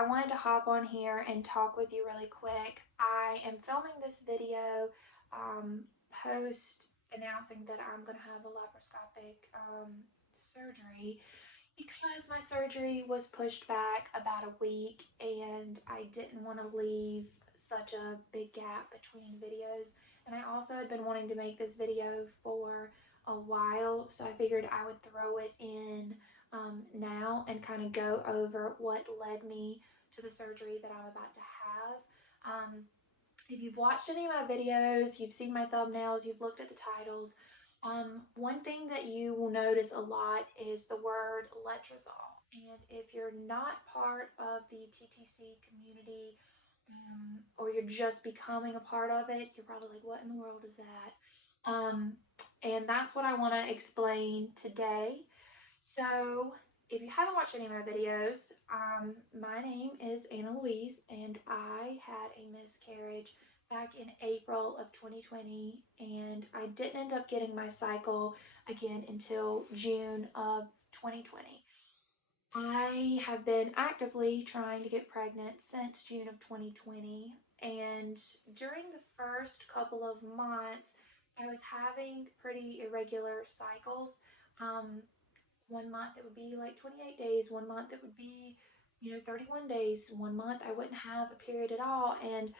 I wanted to hop on here and talk with you really quick. I am filming this video post announcing that I'm going to have a laparoscopic surgery because my surgery was pushed back about a week and I didn't want to leave such a big gap between videos. And I also had been wanting to make this video for a while, so I figured I would throw it in now and kind of go over what led me to the surgery that I'm about to have. If you've watched any of my videos, you've seen my thumbnails, you've looked at the titles, one thing that you will notice a lot is the word letrozole. And if you're not part of the TTC community, or you're just becoming a part of it, you're probably like, what in the world is that? And that's what I want to explain today. So if you haven't watched any of my videos, my name is Anna Louise, and I had a miscarriage back in April of 2020, and I didn't end up getting my cycle again until June of 2020. I have been actively trying to get pregnant since June of 2020, and during the first couple of months, I was having pretty irregular cycles. Um, one month it would be like 28 days, one month it would be 31 days, one month I wouldn't have a period at all. And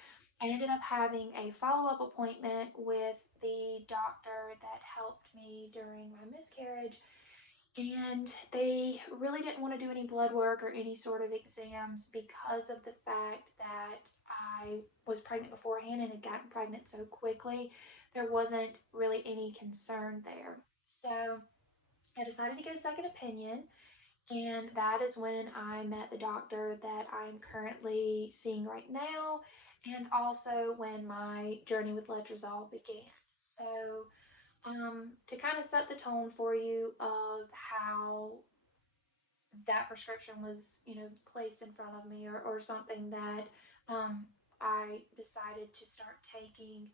I ended up having a follow-up appointment with the doctor that helped me during my miscarriage, and they really didn't want to do any blood work or any sort of exams because of the fact that I was pregnant beforehand and had gotten pregnant so quickly. There wasn't really any concern there. So I decided to get a second opinion, and that is when I met the doctor that I'm currently seeing right now, and also when my journey with letrozole began. So, to kind of set the tone for you of how that prescription was, placed in front of me, or something that I decided to start taking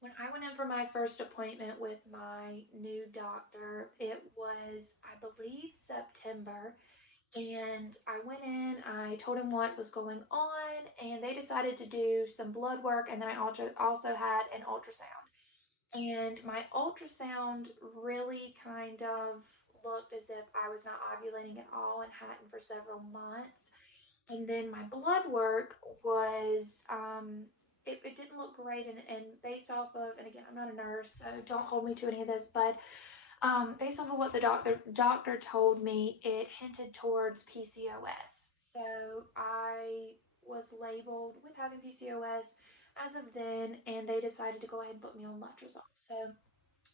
when I went in for my first appointment with my new doctor. It was, I believe, September. And I went in, I told him what was going on, and they decided to do some blood work. And then I also had an ultrasound. And my ultrasound really kind of looked as if I was not ovulating at all and hadn't for several months. And then my blood work was, it didn't look great. And based off of, and again, I'm not a nurse, so don't hold me to any of this, but based off of what the doctor told me, it hinted towards PCOS. So I was labeled with having PCOS as of then, and they decided to go ahead and put me on letrozole. So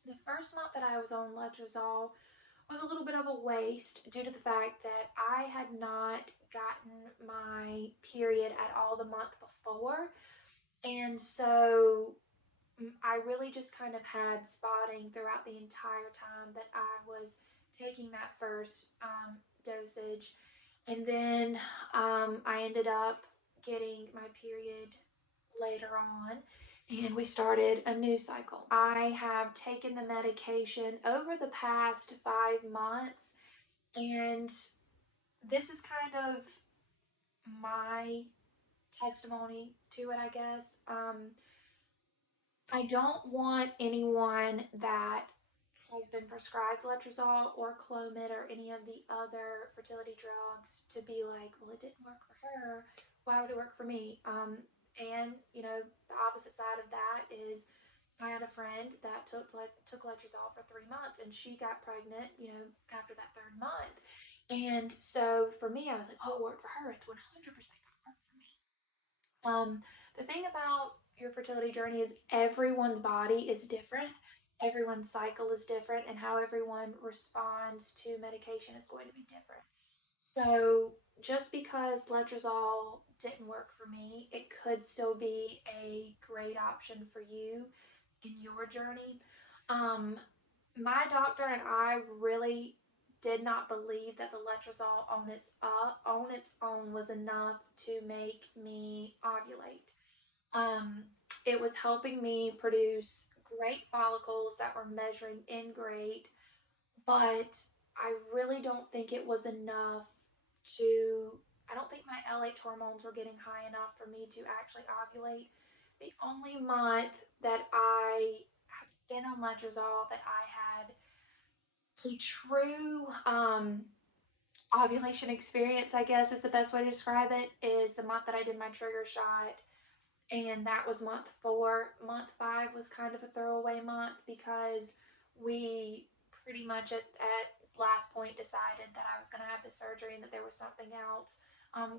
the first month that I was on letrozole was a little bit of a waste due to the fact that I had not gotten my period at all the month before. And so I really just kind of had spotting throughout the entire time that I was taking that first dosage. And then I ended up getting my period later on, and we started a new cycle. I have taken the medication over the past 5 months, and this is kind of my testimony to it, I guess. I don't want anyone that has been prescribed letrozole or Clomid or any of the other fertility drugs to be like, well, it didn't work for her, why would it work for me? And the opposite side of that is I had a friend that took letrozole for 3 months, and she got pregnant, after that third month. And so for me, I was like, oh, it worked for her. It's 100% gonna work for me. The thing about your fertility journey is everyone's body is different, everyone's cycle is different, and how everyone responds to medication is going to be different. So just because letrozole didn't work for me, it could still be a great option for you in your journey. Um, my doctor and I really did not believe that the letrozole on its own was enough to make me ovulate. Um, it was helping me produce great follicles that were measuring in great, but I really don't think it was enough to I don't think my LH hormones were getting high enough for me to actually ovulate. The only month that I have been on Letrozole that I had a true ovulation experience, I guess is the best way to describe it, is the month that I did my trigger shot, and that was month 4. Month 5 was kind of a throwaway month because we pretty much at last point decided that I was going to have the surgery and that there was something else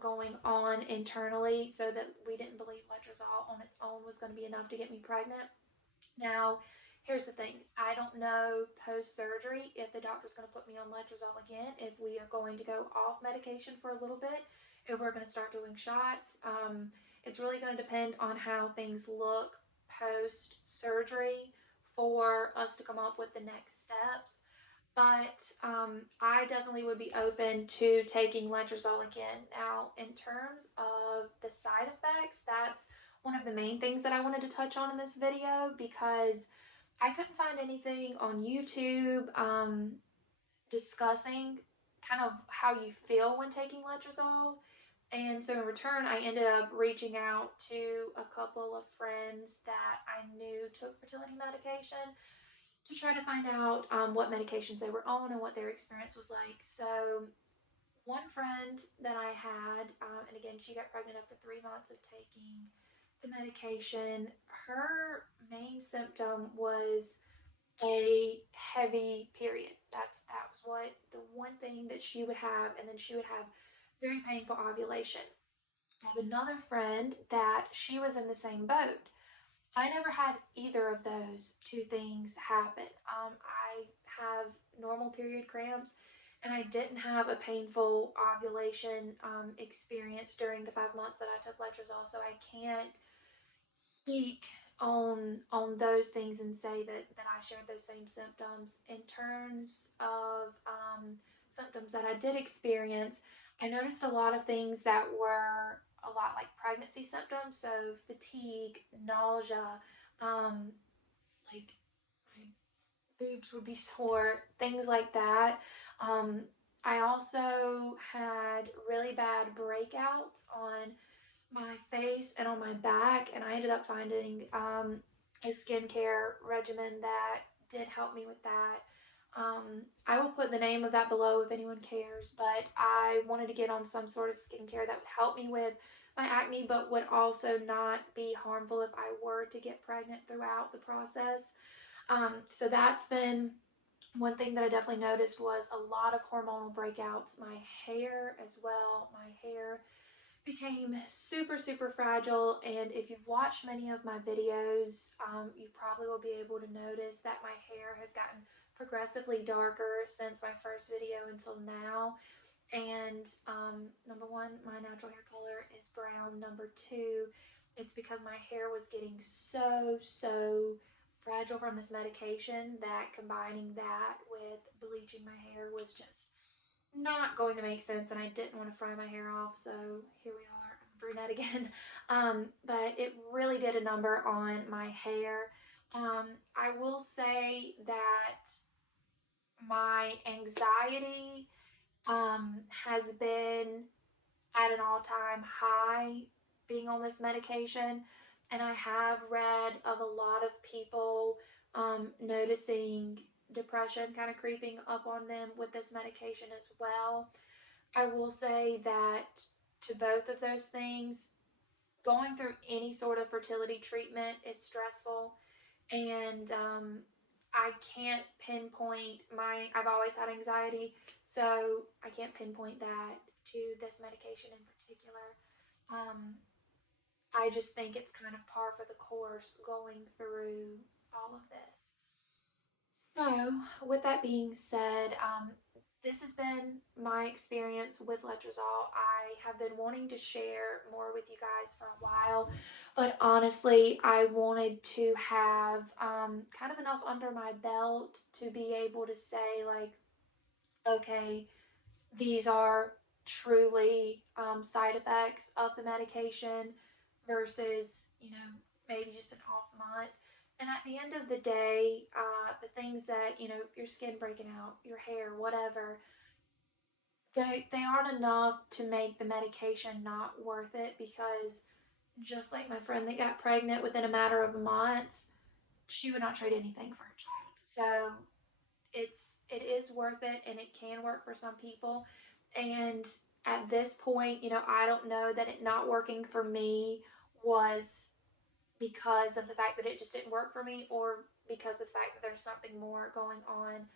going on internally, so that we didn't believe letrozole on its own was going to be enough to get me pregnant. Now, here's the thing. I don't know post-surgery if the doctor's going to put me on letrozole again, if we are going to go off medication for a little bit, if we're going to start doing shots. It's really going to depend on how things look post-surgery for us to come up with the next steps. But I definitely would be open to taking letrozole again. Now, in terms of the side effects, that's one of the main things that I wanted to touch on in this video, because I couldn't find anything on YouTube discussing kind of how you feel when taking letrozole. And so in return, I ended up reaching out to a couple of friends that I knew took fertility medication to try to find out what medications they were on and what their experience was like. So one friend that I had, and again, she got pregnant after 3 months of taking the medication. Her main symptom was a heavy period. That was what the one thing that she would have, and then she would have very painful ovulation. I have another friend that she was in the same boat. I never had either of those two things happen. I have normal period cramps, and I didn't have a painful ovulation experience during the 5 months that I took letrozole, so I can't speak on those things and say that I shared those same symptoms. In terms of symptoms that I did experience, I noticed a lot of things that were a lot like pregnancy symptoms, so fatigue, nausea, like my boobs would be sore, things like that. Um, I also had really bad breakouts on my face and on my back, and I ended up finding a skincare regimen that did help me with that. I will put the name of that below if anyone cares, but I wanted to get on some sort of skincare that would help me with my acne, but would also not be harmful if I were to get pregnant throughout the process. So that's been one thing that I definitely noticed, was a lot of hormonal breakouts. My hair as well. My hair became super, super fragile, and if you've watched many of my videos, you probably will be able to notice that my hair has gotten progressively darker since my first video until now. And number one, my natural hair color is brown. Number two, it's because my hair was getting so fragile from this medication that combining that with bleaching my hair was just not going to make sense, and I didn't want to fry my hair off, so here we are, I'm brunette again. But it really did a number on my hair. I will say that my anxiety has been at an all-time high being on this medication, and I have read of a lot of people noticing depression kind of creeping up on them with this medication as well. I will say that to both of those things, going through any sort of fertility treatment is stressful, and I can't pinpoint I've always had anxiety, so I can't pinpoint that to this medication in particular. Um, I just think it's kind of par for the course going through all of this. So, with that being said, this has been my experience with letrozole. I have been wanting to share more with you guys for a while, but honestly, I wanted to have kind of enough under my belt to be able to say, like, okay, these are truly side effects of the medication versus, maybe just an off month. And at the end of the day, the things that, your skin breaking out, your hair, whatever, they aren't enough to make the medication not worth it, because just like my friend that got pregnant within a matter of months, she would not trade anything for her child. So it is worth it, and it can work for some people. And at this point, I don't know that it not working for me was because of the fact that it just didn't work for me, or because of the fact that there's something more going on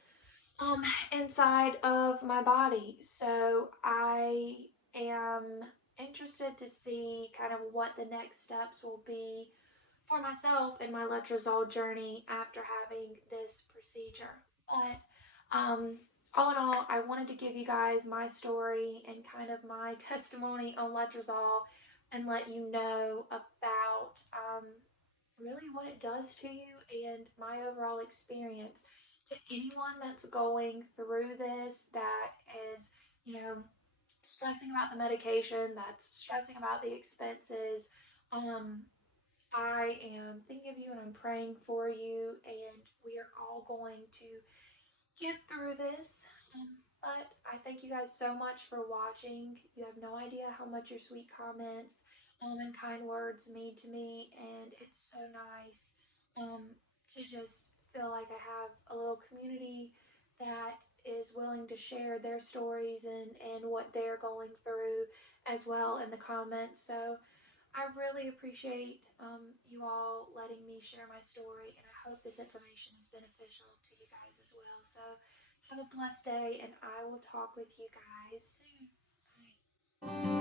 inside of my body. So I am interested to see kind of what the next steps will be for myself in my letrozole journey after having this procedure. But all in all, I wanted to give you guys my story and kind of my testimony on letrozole, and let you know about really what it does to you and my overall experience. To anyone that's going through this, that is, stressing about the medication, that's stressing about the expenses, um, I am thinking of you and I'm praying for you, and we are all going to get through this. But I thank you guys so much for watching. You have no idea how much your sweet comments and kind words mean to me, and it's so nice to just feel like I have a little community that is willing to share their stories and what they're going through as well in the comments. So I really appreciate you all letting me share my story, and I hope this information is beneficial to you guys as well. So have a blessed day, and I will talk with you guys soon. Bye.